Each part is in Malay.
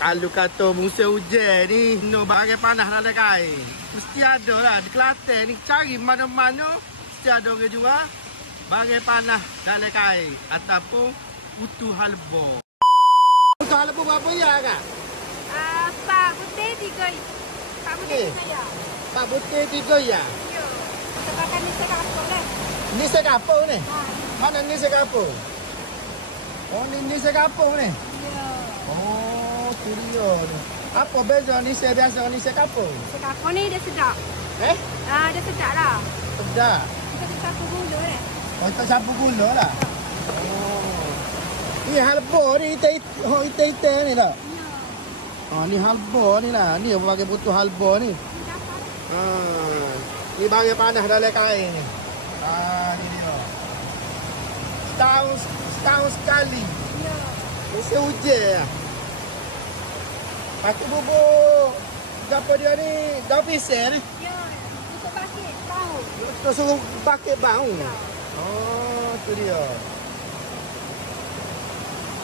Kalau kata musim hujan ni, no bagai panas dalam kain. Mesti ada lah. Di Kelantan ni cari mana-mana, mesti ada orang jual bagai panas dalam kain. Ataupun utuh halba. Utuh halba berapa ya kak? Pak putih 3. Pak putih 3 ya. Pak putih 3 ya? Ya. Kita makan ni sekapur dah. Ni sekapur ni? Mana ni sekapur? Oh ni sekapur ni? Ya. Oh, tu dia ni. Apa beza ni biasa ni sekapur? Sekapur ni dia sedap. Dia sedap lah. Sedap? Kita ada sapu gula dah. Oh, kita sapu gula lah? Oh. Ni halba ni, hitam ni tak? Ya. Oh, ni halba ni lah. Ni apa pakai butuh halba ni. Ni bagai panas dalam kain ni. Ni dia. Setahun sekali. Ya. Musim hujan lah. Pakai bubuk. Apa dia ni? Daun pisang ni? Ya. Untuk pakai bau. Kita suruh pakai bau. Oh, tu dia.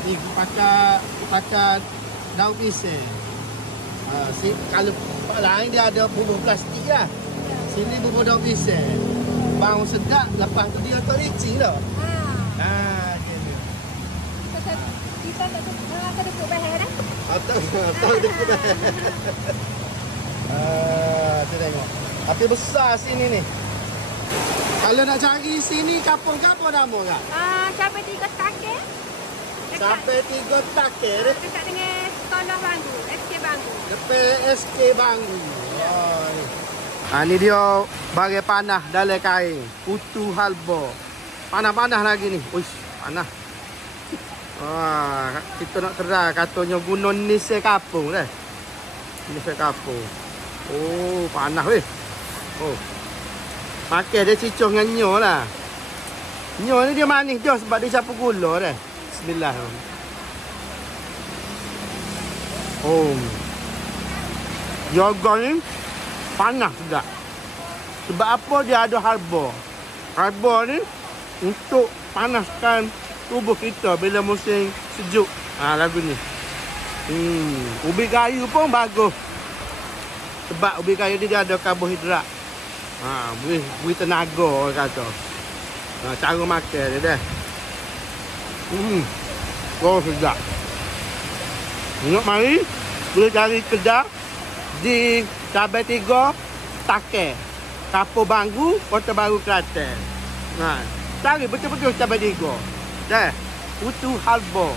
Ni pakai daun pisang. Kalau lain dia ada bubuk plastik lah. Sini bubuk daun pisang. Bau sedap. Lepas tu dia tak licin dah. Dia ni. Kita tak duduk bahaya dah. Tak duduk bahaya. Tu tengok. Tapi besar sini ni. Kalau nak cari sini, kapur-kapur nama kak? Sampai 3 taket. Sampai 3 taket. Dekat dengan sekolah Banggu. SK Banggu. Dekat SK Banggu. Ni dia bagai panah dalam kain. Utuh halba. Panas-panas lagi ni. Uish, panas. Kita nak terai katanya guna ni sekapur dah. Ni sekapur. Oh, panas weh. Oh. Pakai dia cicuh dengan nyo lah. Nyo ni dia manis dia sebab dia sapu gula dah. Bismillahirrahmanirrahim. Oh. Jaga ni panas juga. Sebab apa dia ada halba. Halba ni untuk panaskan tubuh kita bila musim sejuk. Lagu ni. Ubi kayu pun bagus. Sebab ubi kayu ni dia ada karbohidrat. Beri tenaga orang kata. Cara makan dia dah. Oh, sedap. Ingat mari boleh cari kedai di Cabai 3 Taket, Kapur Banggu, Kota Baru, Kelantan. Cari betul-betul Cabai 3. Dah, utuh halba.